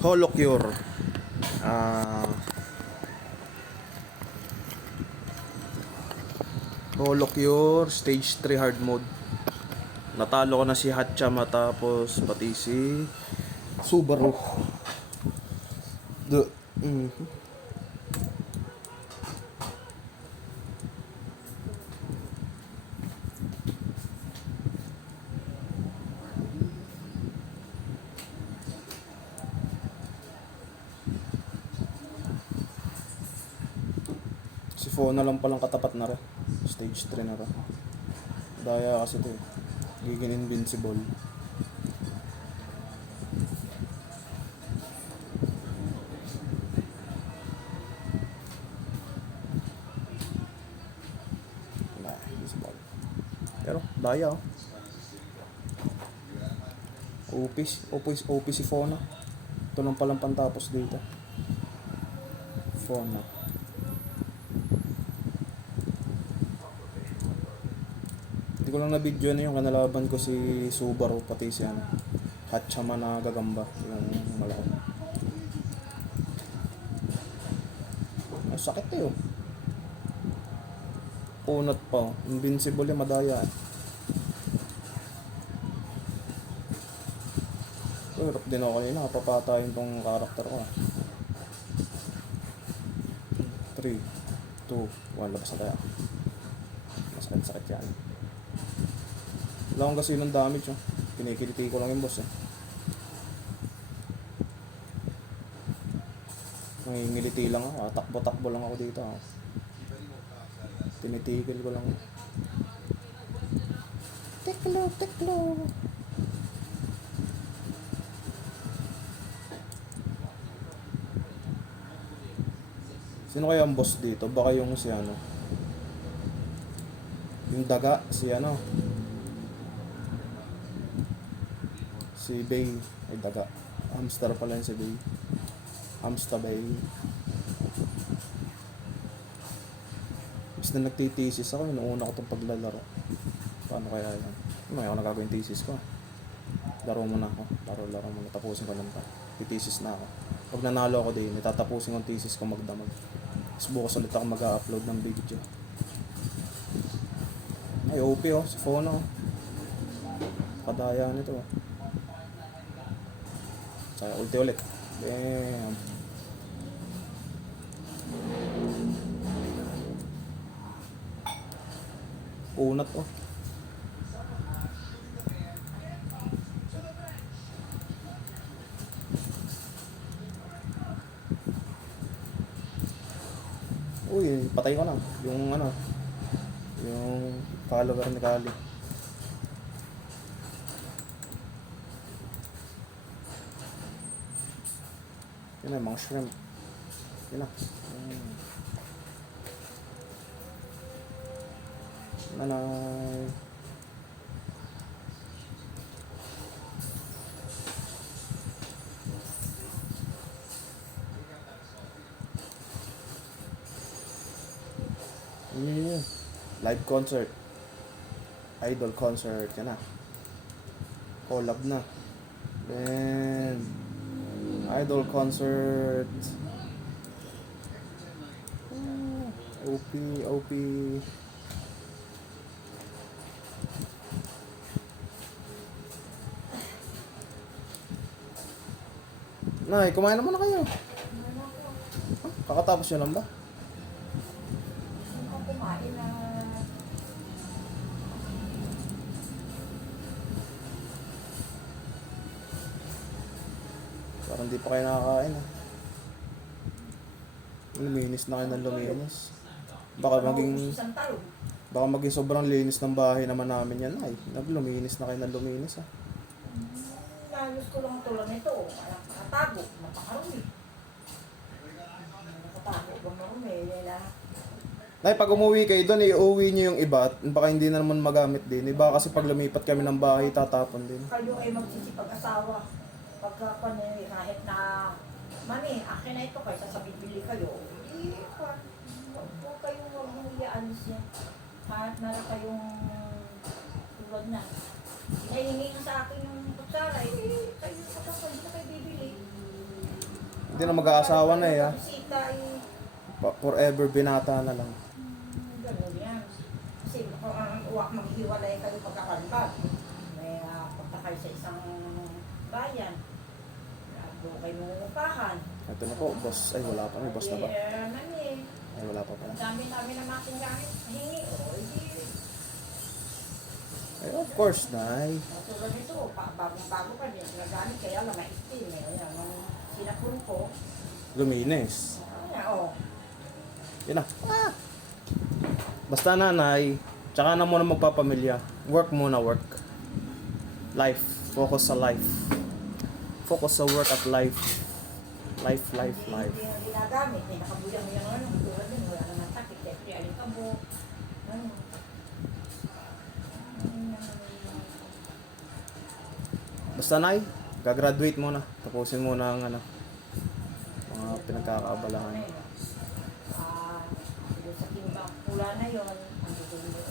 Holocure. Ah, Holocure stage 3 hard mode. Natalo ko na si Hatchama tapos pati si Subaru. The, Si Fona lang palang katapat na rin. Stage 3 na rin. Daya kasi ito eh. Giging invincible. Wala, invincible. Pero, daya oh. OP si Fona. Ito lang palang pantapos dito. Fona. Hindi ko lang na video na yung kanalaban ko si Subaru pati si Hatchama na gagamba yung malaki. Ang sakit eh oh. Punat pa oh. Invincible yung madaya eh. Hirap din ako kanina, kapapatayin tong karakter ko 3, 2, 1, labas na tayo. Masakit yan. Wala akong kasi ng damage oh. Kinikiliti ko lang yung boss eh. Nangingiliti lang ako, takbo-takbo lang ako dito oh. Tinitigil ko lang. Teklo. Sino kaya ang boss dito? Baka yung si yung daga, si si Bay. Ay daga. Hamster pala yun si Bay. Hamster Bay. Mas na nagtitesis ako, inuuna ko itong paglalaro. Paano kaya yan? May ako nagagawin thesis ko. Laro muna ako. Laro muna. Tapusin ko lang pa. Titesis na ako. Pag nanalo ako din, itatapusin ko ang thesis ko magdamag. Tapos bukas ulit ako mag-upload ng video. Ay, OP oh. Si Fona oh. Kadaya nito oh. Saya ulti ulit. Damn. Unat oh. Uy, patay ko na. Yung yung follower ni Kali. Yun na, mga shrimp. Yun na. Nanay. Yeah. Live concert. Idol concert. Yan na. Collab na. Then Idol concert. OP. Nay, kumain naman na kayo. Kakatapos yun lang ba? Kumain na. Parang di pa kayo nakakain ah. Luminis na kayo ng luminis. Baka maging sobrang linis ng bahay naman namin yan ay. Nagluminis na kayo ng luminis ah. Nalos ko lang ito lang ito. Nakatago. Napakarumi. Nakatago. Marumi. Nay, pag umuwi kayo doon, iuwi nyo yung iba at baka hindi na naman magamit din. Iba kasi pag lumipat kami ng bahay, tatapon din. Kayo ay magsisipag-asawa. Pagka kahit na mami, akin na ito kaysa sa bibili kayo. Huwag kayong mag-ialis niya. Kahit nara kayong tulad na. Hinihingi sa akin yung kutsara, kayo sa kapal, hindi na kayo bibili. Hindi na mag-aasawa na eh, ha? Bisita eh. Forever binata na lang. Ganun yan. Kasi kung ang uwak maghiwalay kayo pagkakalbag, may punta kayo sa isang bayan, doon kayo mangungupahan. Ito na po, boss. Ay, wala pa. May boss na ba? Ay, wala pa pala. Ang dami-dami na mating gamit. Hingi, o, hindi. Ay, of course, Nay. Tulad nito, bagong-bago pa din. Nagamit kaya lang ma-steam eh. Ayan, nung sinapun ko, Luminis. ayan, o. Yun na. Basta nanay, tsaka na muna magpapamilya. Work muna, work. Life. Focus sa life. Focus sa work at life. Life. Hindi na ginagamit. May nakabuyang mo yung ano. Tulad din, wala naman takit. Siyempre, alikabo. Ano. Basta nay, gagraduate muna. Tapusin muna ang ano, mga pinagkakaabalahan. Doon sa timbang pula na yun, ang doon yung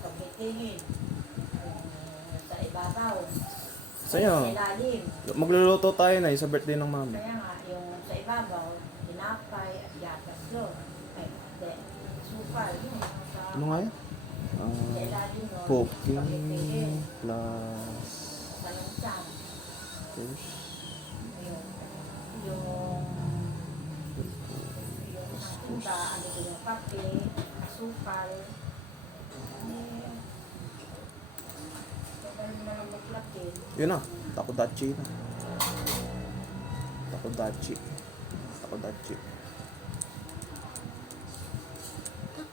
pagkitingin. Sa ibabaw. Sa inyo, Sa ilalim. magluluto tayo na sa birthday ng mami. Kaya nga, yung sa ibabaw, tinapay at gatas doon. Ay, hindi. Supal. Yun. Ano nga yun? Sa ilalim nun. Cooking pagkitingin. plus Sa lansang. fish. Ayun. Yung suka, ano ko yung kape, asukal. Kaya naman ang maglaki. Yun na, takodachi na. Takodachi.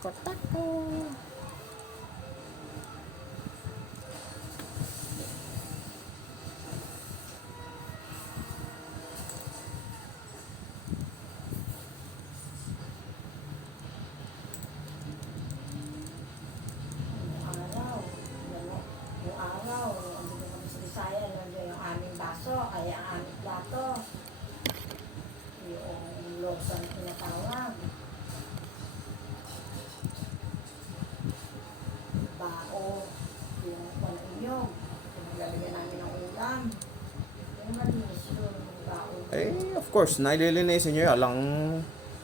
Tako. Yung araw, ang dito kami sa Bisaya, nandiyan yung aming baso, kaya ang aming plato. Yung losan tinatawag. Bao, yung paninyog, yung lalagyan namin ng ulam. Yung malinis yun, yung bao. Eh, of course, naililinisin nyo yun. Alang,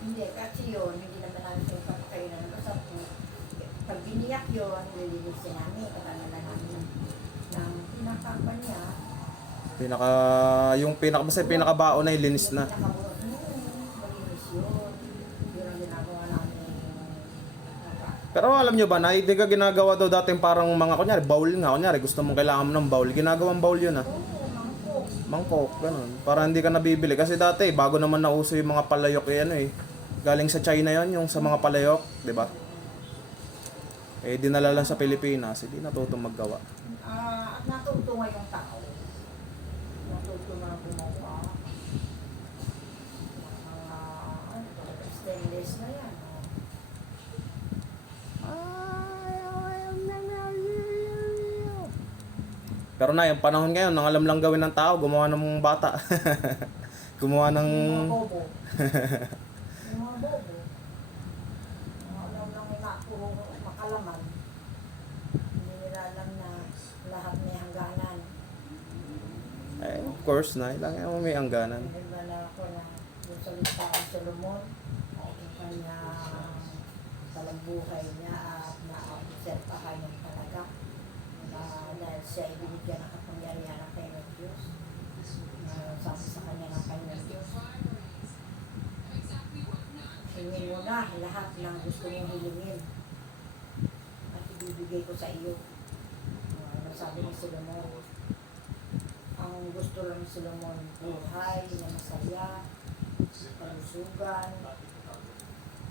Hindi, kasi yun, hindi naman namin yung papakainan. Basta pag biniyak yun, nililinisin namin, katala na namin ng pinakapa niya. basta pinakabao na ilinis na. Malinis yun. Yun ang ginagawa namin. Pero alam nyo ba na, hindi ka ginagawa daw dating parang mga, kunyari, bowl nga. Kunyari, gusto mong kailangan mo ng bowl. Ginagawang bowl yun ah. Oo, mangkok. Mangkok, ganun. Para hindi ka nabibili. Kasi dati, bago naman nauso yung mga palayok eh, ano eh. Galing sa China yon yung sa mga palayok, di ba? Eh, dinala lang sa Pilipinas, hindi natutong maggawa. At natuto nga yung tao. Natuto na gumawa. Stainless na yan. Pero na, yung panahon ngayon, nang alam lang gawin ng tao, gumawa ng bata. Gumawa ng... Yung mga bobo. Yung mga bobo. Alam lang nila, puro makalaman. Hindi nila alam na lahat may hangganan. Eh, of course na, ilang yung may angganan. Nagdala ako na yung salita ng Solomon, yung kanyang talambuhay niya at na-observahan niya talaga. Dahil siya ibinigyan ng kapangyarihan ng tayo ng Diyos. Sabi sa kanya ng tayo ng Diyos. Hingin mo na lahat ng gusto mong hilingin at ibibigay ko sa iyo. Sabi ni Solomon, ang gusto lang ni Solomon, buhay na masaya, kalusugan.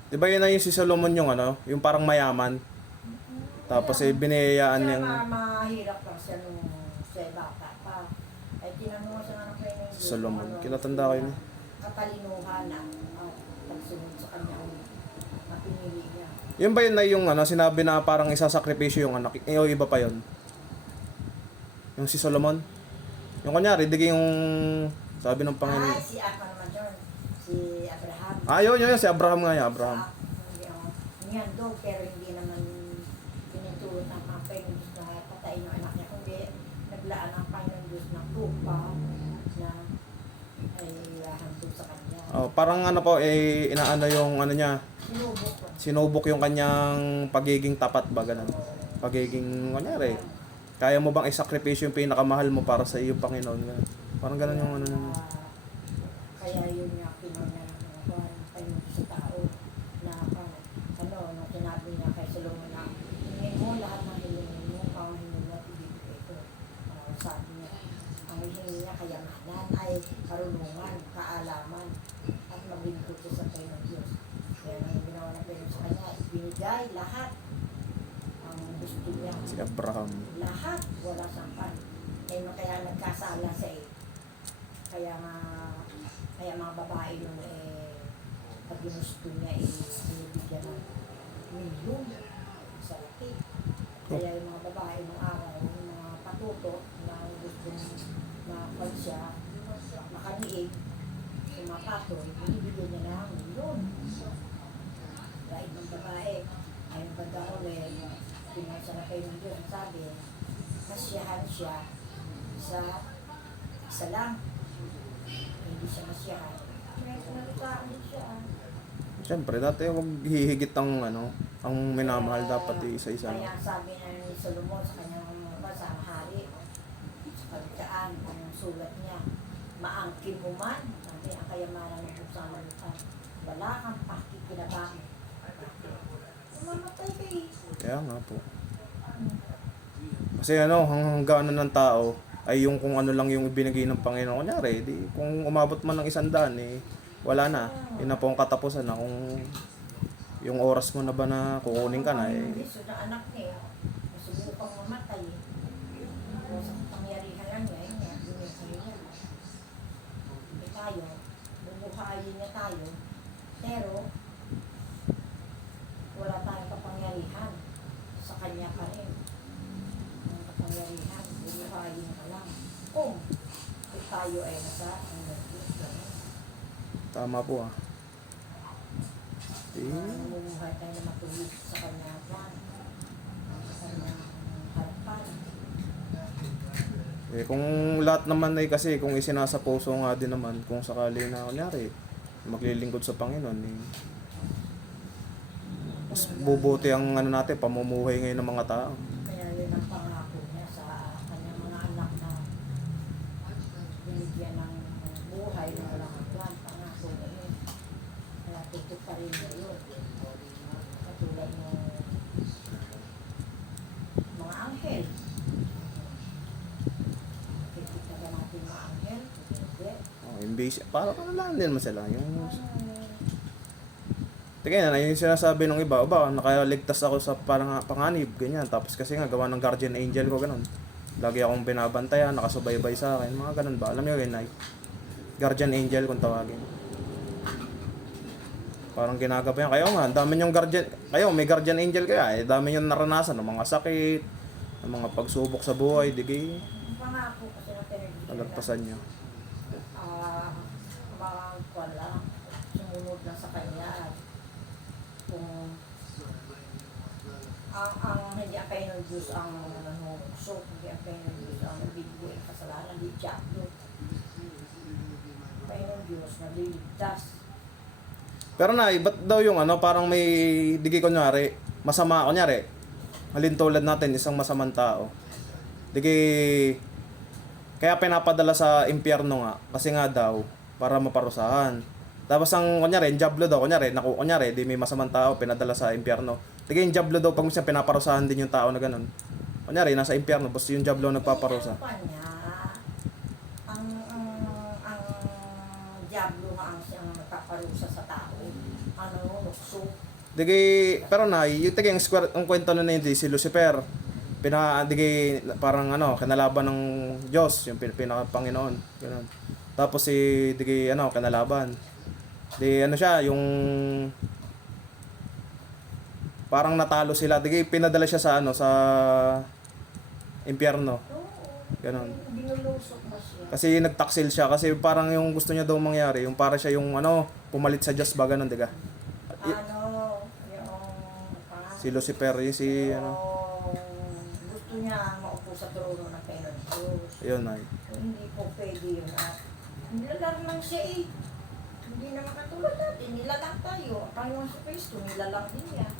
Di ba yun na yung si Solomon yung ano, yung parang mayaman. Tapos eh, biniyayaan Siya niyang... mahirap lang siya nung siya bata pa. Ay tinanong mo siya ng kanya ng Diyos. Solomon. Ano, Kinatanda ko yun eh. Katalinuhan na pagsunod sa kanya ang mapinili niya. Yun ba yun na yung ano, sinabi na parang isasakripisyo yung anak? Eh, o iba pa yun? Yung si Solomon? Yung kunyari, digay yung sabi ng Panginoon. Ay, si Apa naman yun. Si Abraham. Ah, yun, si Abraham nga yan, Abraham. Niyan do, pero hindi naman pinitulot ng Panginoon Diyos na patayin yung anak niya. Kundi naglaan ang Panginoon Diyos ng tupa na ay handog sa kanya. Oh, parang ano po, eh, inaano yung ano niya, Sinubok ko. sinubok yung kanyang pagiging tapat ba, ganun. Pagiging, kunyari, kaya mo bang isakripisyo yung pinakamahal mo para sa iyo, Panginoon? Ganun. Parang ganun yung ano naman. Kaya yun nga pinuna kayo sa tao na ano, nung sinabi niya kay Solomon na hingin mo lahat ng hilingin mo, pangahingin mo, ibibigay ko. Sabi niya, ang hingin niya kayamanan ay karunungan, kaalaman, at maglingkod siya sa tayo ng Diyos. Kaya nang ginawa ng Diyos sa kanya, ibinigay lahat ang gusto niya. Si Abraham. Lahat, wala sangkan. Kaya nagkasala sa kaya mga babae nun pag ginusto niya binibigyan ng milyon sa laki. Kaya yung mga babae nung araw, yung mga patuto na gusto na pag siya makaliig, sumapatoy, binibigyan niya ng milyon. Right ng babae, ay yung banda ulit, pinasa na kayo ng Diyos, sabi, masyahan siya sa isa lang. Hindi siya masyahan. May nalutaan siya. Siyempre, dati huwag hihigit ang ano, ang minamahal dapat isa-isa. Kaya sabi na ni Solomon sa kanyang sa hari, sa pagkaan, ang sulat niya, maangkin mo man, sabi ang kayamanan ng pusang lupa. Wala kang pakikinabang. Mamatay kayo. Kaya nga po. Kasi ano, hanggang ano ng tao, ay yung kung ano lang yung ibinigay ng Panginoon. Kunyari, di, kung umabot man ng 100, eh, wala na. Yun na po ang katapusan na kung yung oras mo na ba na kukunin ka na, eh. Gusto na anak niya, gusto pang mamatay. Sa pangyarihan lang niya, yun nga, binigay niya. Eh tayo, bubuhayin niya tayo, pero wala tayong kapangyarihan. Sa kanya pa rin. Ang kapangyarihan, bubuhayin ka lang. Kung tayo ay nasa Tama po ah. bumuhay tayo na matuloy sa kanya plan. Sa kanyang harapan. Eh, kung lahat naman ay kasi, kung isinasa puso nga din naman, kung sakali na, kunyari, maglilingkod sa Panginoon, eh, mas bubuti ang ano natin, pamumuhay ngayon ng mga tao. Kaya yun ang pangako niya sa kanyang mga anak na binigyan ng buhay na walang hanggan. Pangako niya yun. Kaya tutok pa rin niya yun. Katulad ng mga anghel. Nakikita ba natin mga anghel? Hindi. Oh, imbase, parang ano lang din naman sila. Yung, tingnan na, yung sinasabi ng iba, nakaligtas ako sa parang panganib, ganyan. Tapos kasi nga, gawa ng guardian angel ko, ganun. Lagi akong binabantayan, nakasubaybay sa akin, mga ganun ba? Alam niyo yun, ay guardian angel kung tawagin. Parang ginagabayan. Kayo nga, dami yung guardian, kayo may guardian angel kaya, eh, dami yung naranasan ng mga sakit, ng mga pagsubok sa buhay, di kayo Ang pangako kasi na pinag-ibig nalagpasan nyo. mga wala, sumunod na sa kanya. Kung ang hindi ang kayo ng Diyos ang nanunukso, hindi ang kayo ng Diyos ang nagbibigay ng kasalanan, hindi Diablo. Kayo ng Diyos nagliligtas. Pero na, ba't daw yung ano, parang may, digi kunyari, masama, kunyari, halintulad natin, isang masamang tao. Digi, kaya pinapadala sa impyerno nga, kasi nga daw, para maparusahan. Tapos ang, kunyari, yung Diablo daw, kunyari, di may masamang tao, pinadala sa impyerno. Digi yung Diablo daw, pag minsan pinaparusahan din yung tao na ganun. Kunyari, nasa impyerno, basta yung Diablo nagpaparusa. Ang kanya, ang Diablo nga ang siyang nagpaparusa sa tao. Ano, nukso. Digi, pero na, yung tiging square, ang kwento na yun, si Lucifer. Digi, parang ano, kinalaban ng Diyos, yung pinaka-Panginoon. Ganun. Tapos digi, kinalaban. Di, ano siya, yung parang natalo sila. Digi, pinadala siya sa, sa impyerno. Ganon. Binulusok ba siya? Kasi nagtaksil siya. Kasi parang yung gusto niya daw mangyari, yung para siya yung, pumalit sa Diyos ba, ganon, diga. Yung Si Lucifer, yung gusto niya maupo sa trono ng Panginoon Diyos. Ayun ay. Hindi po pwede yun. Nilalar lang siya eh. Hindi naman katulad natin, nilalang tayo. Panginoon sa Kristo, nilalang din niya.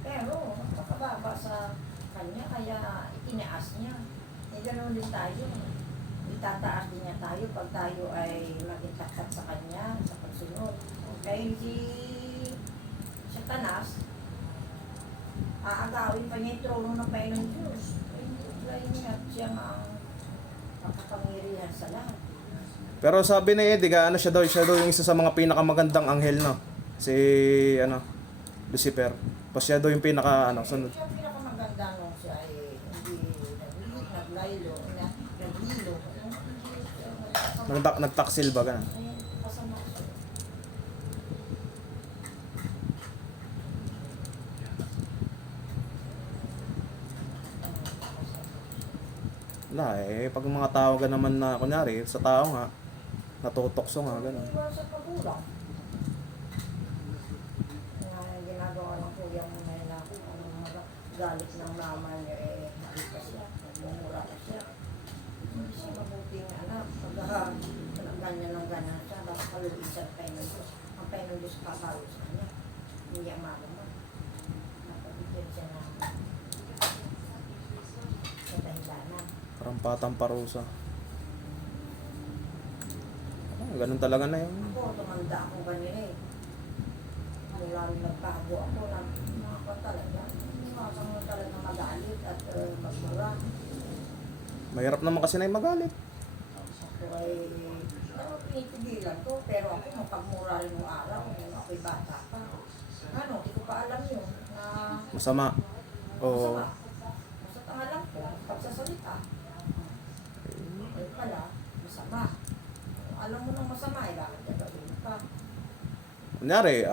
Pero, napakababa sa kanya, kaya itinaas niya. Eh, ganoon din tayo. Itataas din niya tayo pag tayo ay magitakat sa kanya, sa pagsunod. Kaya si Satanas, aagawin pa niya yung trono ng Panginoon Diyos. Ay, niya at siya ang makapangyarihan sa lahat. Pero sabi ni Eddie, siya daw yung isa sa mga pinakamagandang anghel, no? Si, Lucifer. Pa siya daw yung sunod. Siya ang pinakamaganda nung siya ay hindi naglilo. Nagtaksil ba, ganun? Ay, kasama siya. Wala pag mga tao naman na, kunyari, sa tao nga, natutokso nga, ganun. Iwan sa pagulang. Ginagawa ng kuya mo na yun ako, galit ng mama niya, halit pa siya, nagmumura pa siya. Hindi siya mabuting anak. Pag ganyan siya, baka kaluisan pa yun ng Diyos. Ang pa yun ng Diyos papalo sa kanya. Hindi ang mama mo. Napabigyan siya ng dahilanan. Parang patang parusa. Ganun talaga na yun. Ako, tumanda ako ganyan eh. Mula rin nagbago ako, nakaka talaga. Nakaka talaga magalit at magmura. Mahirap naman kasi na yung magalit. Ako ay, pinipigilan ko, pero ako mapagmura rin yung araw, nung ako'y bata pa. Ano, hindi ko pa alam yun, na Masama. Oo. masama. Basta ang alam ko, pagsasalita. Ay pala, masama. Kung alam mo nang masama, bakit gagawin pa? Kunyari,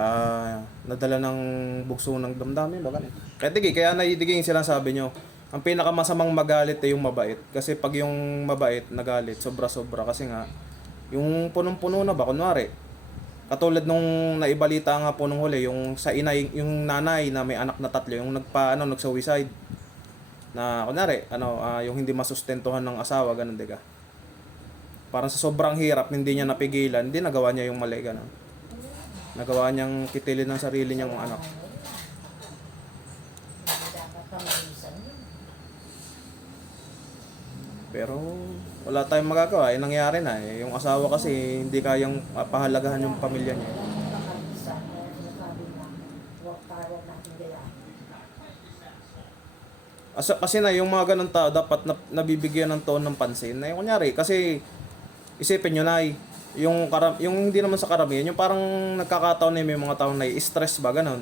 nadala ng bugso ng damdamin, ba ganun? Kaya naidiging silang sabi nyo, ang pinakamasamang magalit ay yung mabait. Kasi pag yung mabait, nagalit, sobra-sobra. Kasi nga, yung punong-puno na ba, kunwari, katulad nung naibalita nga po nung huli, yung sa inay, yung nanay na may anak na 3, yung nag-suicide. Na, kunwari, yung hindi masustentuhan ng asawa, ganun, diga. Parang sa sobrang hirap, hindi niya napigilan, hindi nagawa niya yung mali, ganun. Nagawa niyang kitilin ng sarili niyang anak. Hindi dapat pamalisan yun. Pero wala tayong magagawa, nangyari na Yung asawa kasi hindi kayang pahalagahan yung pamilya niya. Pamalisan, sinasabi na, huwag natin gayahin. Kasi na yung mga ganun tao dapat nabibigyan ng toon ng pansin. Na yung kunyari, kasi isipin nyo na yung hindi naman sa karamihan, yung parang nagkakataon na may mga taong stress ba, ganun.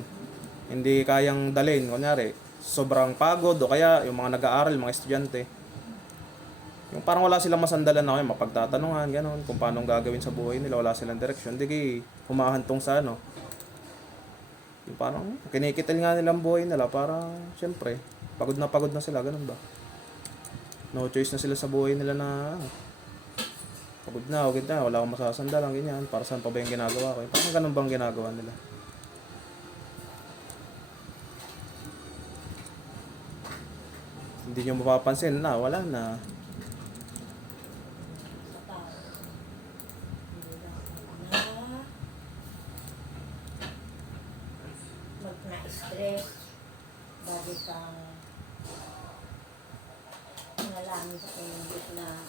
Hindi kayang dalhin, kunyari, sobrang pagod o kaya yung mga nag-aaral, mga estudyante. Yung parang wala silang masandalan na kayo, mapagtatanungan, ganun, kung paano gagawin sa buhay nila, wala silang direksyon, di humahantong sa yung parang kinikitil nga nilang buhay nila para, syempre, pagod na sila, ganun ba? No choice na sila sa buhay nila na, pagod na, wala akong masasandalan, ganyan, para saan pa ba yung ginagawa ko? Parang ganun bang ginagawa nila? Hindi nyo mapapansin na, wala na. Sa tao. Hindi dapat na-stress dahil kang nalangin sa kanyang Diyos na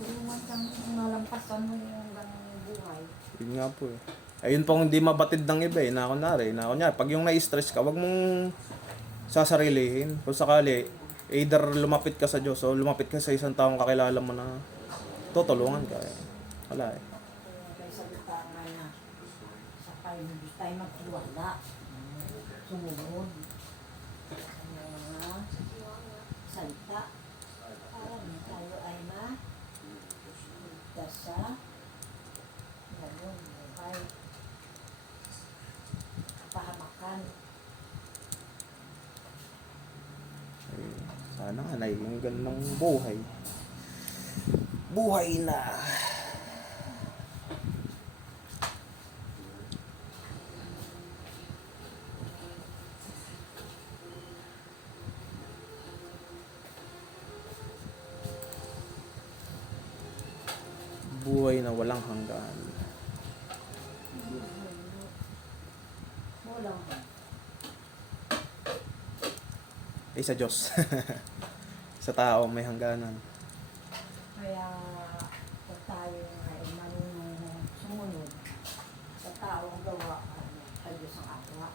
tulungan kang malampasan mo yung ganong buhay. Yun nga po Ayun pong hindi mabatid ng iba na kunyari, pag yung na-stress ka, wag mong sasarilihin. Kung sakali, either lumapit ka sa Diyos o lumapit ka sa isang taong kakilala mo na tutulungan ka Wala Kaya salita nga na sa kayo, hindi tayo magtiwala. Sumunod sa mga salita. Para tayo ay ligtas sa ganun buhay. Pahamakan. Sana nga yung ganung buhay. Buhay na. Buhay na walang hanggan. Wala. Sa Diyos. Sa tao may hangganan. Kaya kung tayo ay marunong sumunod sa taong gawa, sa Diyos ang awa.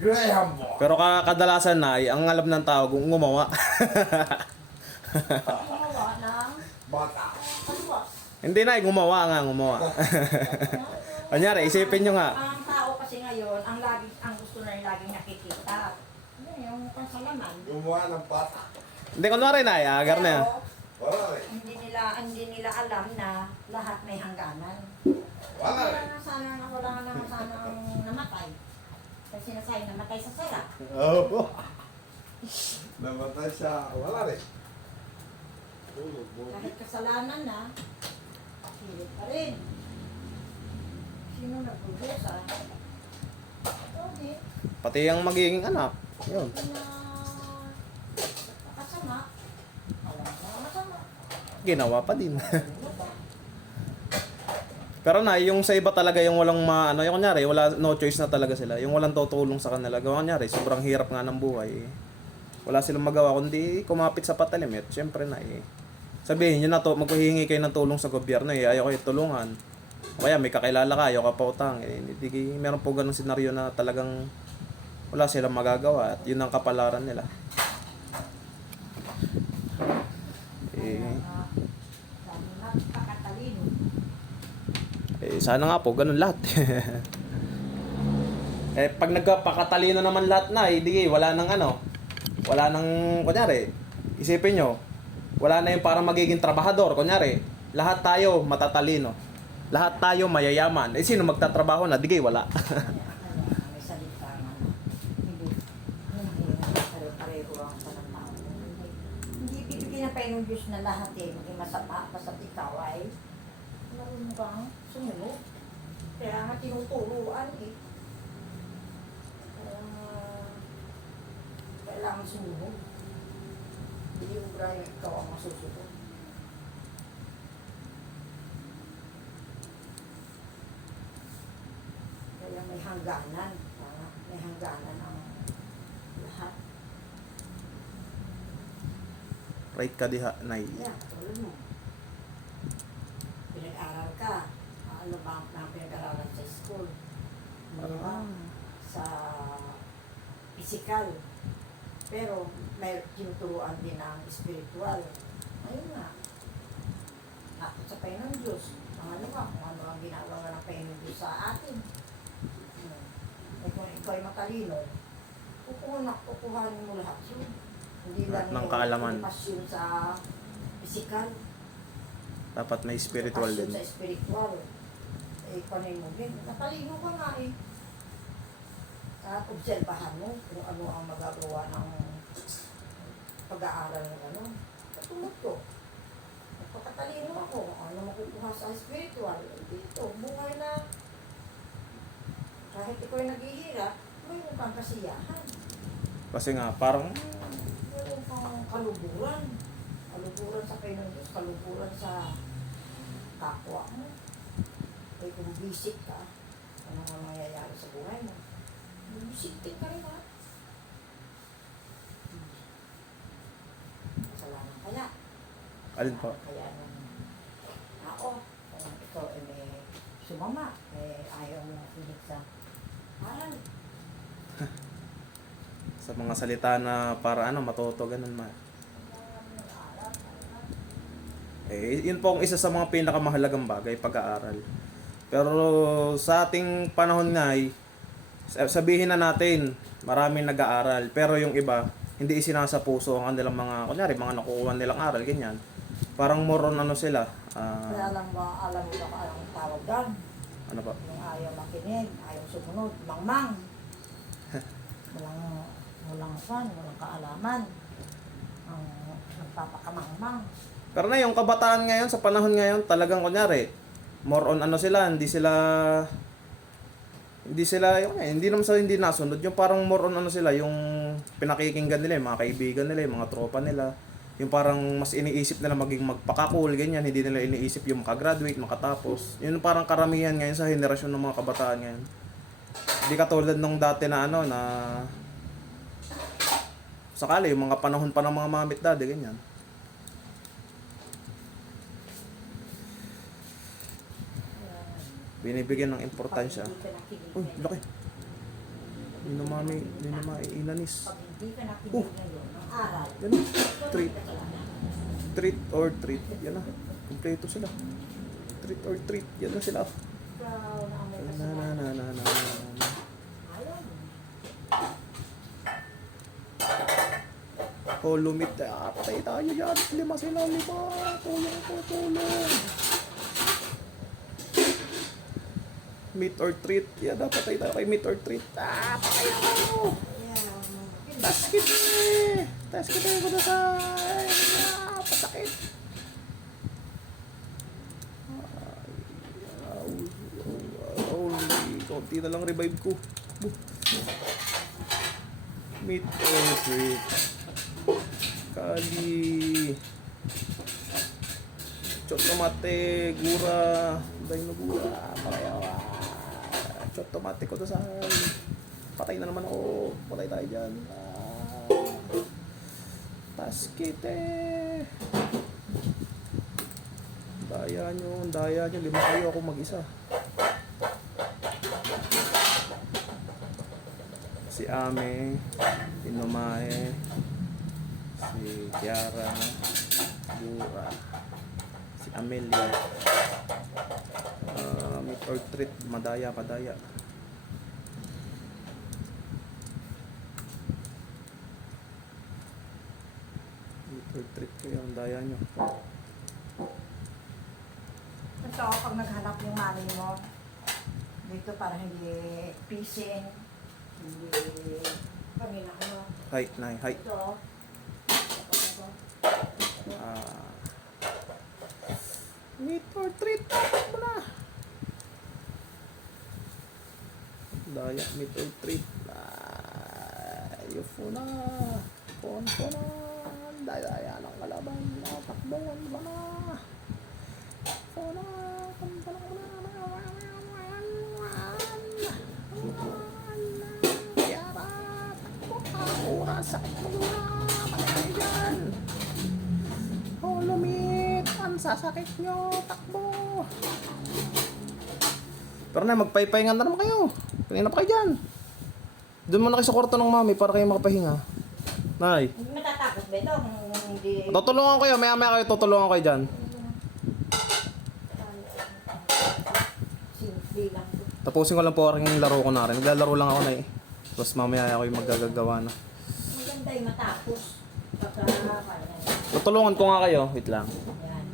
Graham mo. Pero kadalasan na ang alam ng tao kung gumawa. Gumawa ng Bata. kalwa. Hindi na, gumawa. Kunyari, isipin nyo nga. Ang tao kasi ngayon, ang gusto na rin laging nakikita. Ano yung pansalaman. Gumawa ng bata. Hindi, kunwari na, agar na yan. Pero, Wala rin. hindi nila alam na lahat may hangganan. Wala rin. Wala na sana ang namatay. Kasi sinasabi, namatay sa sala. Oo. Namatay siya. Wala rin. Tulog mo. Kahit kasalanan na, pilit pa rin. Sino nagdudusa? Okay. Pati ang magiging anak. Yun. Na kasama, alam mo masama. Ginawa pa din. Pero na, yung sa iba talaga yung walang yung kunyari, no choice na talaga sila. Yung walang tutulong sa kanila. Gawa kunyari, sobrang hirap nga ng buhay. Wala silang magawa kundi kumapit sa patalimit. Siyempre na sabihin nyo na to, maghihingi kayo ng tulong sa gobyerno ayaw kayo tulungan. O kaya may kakilala ka, ayaw ka pa utang. Meron po ganung senaryo na talagang wala silang magagawa at yun ang kapalaran nila. Sabi na, pakatalino. Sana nga po, ganun lahat. Pag nagpakatalino naman lahat na, wala nang, kunyari, isipin nyo, wala na yung parang magiging trabahador, kunyari, lahat tayo matatalino, lahat tayo mayayaman, sino magtatrabaho na, wala. May salita nga na, hindi pare-pareho ang panatao. Hindi bibigyan na pa ng Diyos na lahat maging masama, basta ikaw ay marunong kang sumunod. Kaya nga tinuturuan kailangan sumunod. Hindi yung Brian, ikaw ang masusunod. Kaya may hangganan. May hangganan ang lahat. Right ka diha, Nay. Yeah, tulad mo. Pinag-aral ka. Ano ba ang pinag-aralan sa school? Ano ba? Sa physical. Pero may tinuturuan din ang spiritual. Ayun nga. Nakot sa payo ng Diyos. Ang ano nga, kung ano ang ginagawa ng payo ng Diyos sa atin. Kung ikaw ay matalino, kukuhanin mo lahat yun. Hindi Lahat lang ng yung kaalaman. pasyon sa physical. Dapat may spiritual Pasyon din. sa spiritual. Panin mo din. Natalino ka nga At obserbahan mo kung ano ang magagawa ng pag-aaral ng ano. Katulad ko. Pagkatalino ako, ano makukuha sa spiritual. Dito, buhay na kahit ikaw ay naghihirap, mayroon kang kasiyahan. Kasi nga, parang, Mayroon kang kaluburan. Kaluburan sa kayo ng Diyos, kaluburan sa kapwa mo. Kaya kung visit ka, ano nga mangyayari sa buhay mo. Busitin ka rin ha. Kasalanan kaya. alin po? Kaya nung tao, kung ito may sumama, ayaw mo pilit sa aral. Sa mga salita na para matuto, ganun yun po ang isa sa mga pinakamahalagang bagay, pag-aaral. Pero sa ating panahon nga sabihin na natin, maraming nag-aaral, pero yung iba, hindi isinasa puso ang kanilang kunyari, mga nakukuha nilang aral, ganyan. Parang more on sila. Kaya alam mo ba anong tawag doon? Ano ba? Yung ayaw makinig, ayaw sumunod, mangmang. Walang kaalaman. Ang nagpapakamangmang. Pero na yung kabataan ngayon, sa panahon ngayon, talagang kunyari, more on hindi naman sa hindi nasunod, yung parang more on yung pinakikinggan nila, yung mga kaibigan nila, yung mga tropa nila. Yung parang mas iniisip nila maging magpakakul, ganyan. Hindi nila iniisip yung makagraduate, makatapos. Yun yung parang karamihan ngayon sa henerasyon ng mga kabataan ngayon. Hindi katulad nung dati na ano, na sakali, yung mga panahon pa ng mga mamit dati, ganyan. Binibigyan ng importansya. Pag hindi ka nakinig Uy, ngayon. laki. Hindi na maiinanis. Pag hindi ka nakinig ngayon, ang aral, Yan na. Treat. ka talaga. Treat or treat. Yan na. Kompleto sila. Treat or treat. Yan na sila. Ikaw na may Na kasalanan. na na na na na. Ayaw mo. Oh, lumit. Ah, patay tayo dyan. 5 sila, 5. Tulong po, tulong. Meet or treat. Yan na, patay tayo kay meet or treat. Ah, patay tayo. Ayaw mo. Taskit eh. Taskit eh ko na sa... Ah, pasakit. Holy, konti na lang revive ko. Meet or treat. Kali. Chotomate, gura. Dahil na gura. Pakayawa. Chotomate ko to sa... Patay na naman ako. Patay tayo dyan. Taskit eh. Daya nyo. 5 kayo, ako mag-isa. Si Ame, si Nomae, si Kiara, Gura, si Amelia, meet or treat, madaya, padaya. Meet or treat kayo, ang daya nyo. Ito, pag naghanap yung mami mo, dito parang hindi pising, hindi pamila mo. Hi, Nay, hi. Ito, Meet or treat, dapat mo na. Daya, meet or treat. Ayuf mo na. Pon ko na. Daya ng kalaban. Takbongan mo na. Pona. Kampalang mo na. Yara. Takbo ka. Oras. Sakit mo na. Patay dyan. Lumit. Ang sasakit nyo. Takbo. Pero na, magpaypahinga na naman kayo. Kanina pa kayo dyan. Doon muna kayo sa kwarto ng mami para kayo makapahinga. Nay. hindi matatakot ba ito? Hindi. Tutulungan kayo. Maya-maya kayo tutulungan kayo dyan. Simple lang. Tapusin ko lang po aking laro ko na rin. Naglalaro lang ako na eh. Tapos mamaya ako yung magagagawa na. Maganda yung matapos. Pagka, Tutulungan ko nga kayo. Wait lang. yan.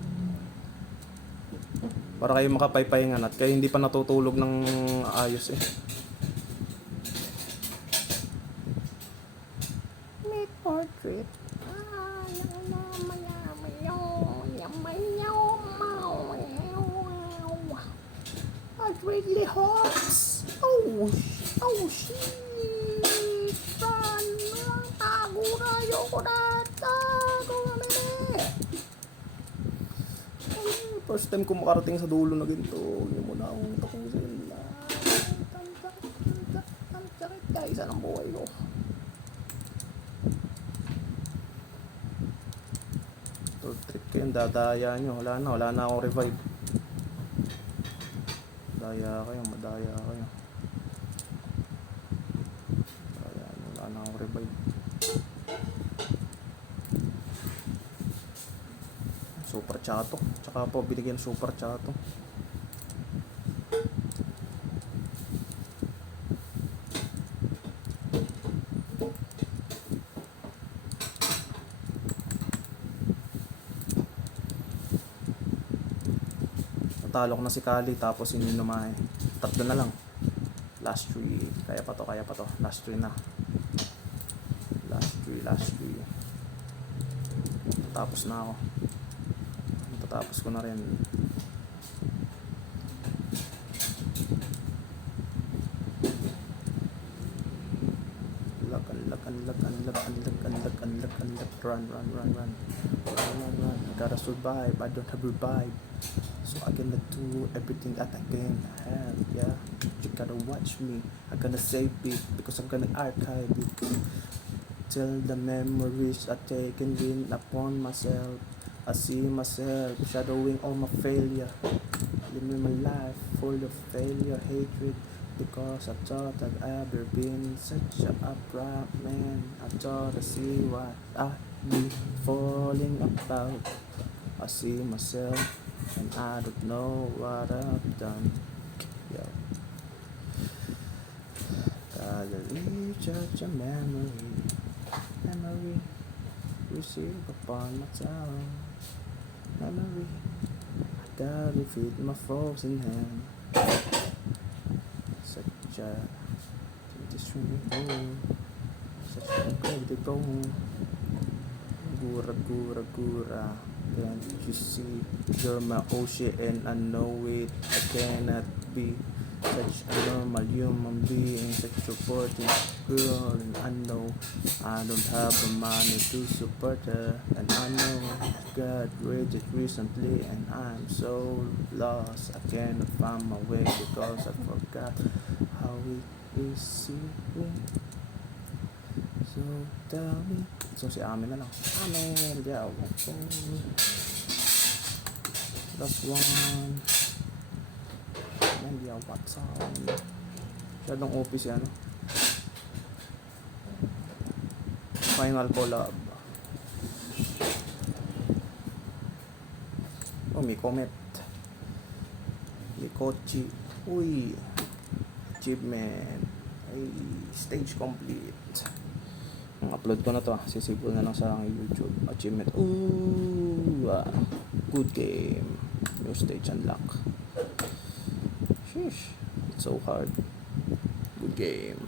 Para kayo makapaypahingan at kayo hindi pa natutulog ng ayos eh. Meet or treat. It really hurts. Oh, shit. Tago na ayoko na. Tago na first time ko makarating sa dulo na ganito. Hindi mo na akong tapusin. Ang sakit guys. Anong buhay ko? Third trip kayo. Dadaya nyo. Wala na akong revive. Madaya kayo. Daya nyo. Wala na akong revive. Super chato. Tsaka po binigyan super chato. Natalo ko na si Kali tapos ininumahe. 3 na lang. Last 3. Kaya pa to. Last 3 na. Last 3. Tapos na ako. Tapos ko na rin. Lag Run. I gotta survive. I don't have revive. So I gonna do everything that I can have, yeah. You gotta watch me. I'm gonna save it because I'm gonna archive it. Till the memories are taken in upon myself. I see myself shadowing all my failure. Living my life full of failure, hatred. Because I thought I'd ever been such a upright man. I thought I see what I'd be falling about. I see myself and I don't know what I've done. Yo. Gotta recharge a memory receive upon my tongue. Memory, I gotta feed my frozen hand. Such a disrespectful, such a incredible. Gura. Can't you see? You're my ocean and I know it. I cannot be such a normal human being, such a supporting girl, and I know I don't have the money to support her, and I know got raised recently and I'm so lost. I cannot find my way because I forgot how it is. So tell me. So si Amin na lang. Amin, yeah. Last one. Amin, yeah, what's up? Masyadong OP si ano. Final collab. Oh, may comment. May Kochi. Uy. Achievement. Ay, stage complete. Ang upload ko na to, sisave ko na lang sa aking YouTube. Achievement. Ooh, good game. New stage unlock. Sheesh, it's so hard. Good game.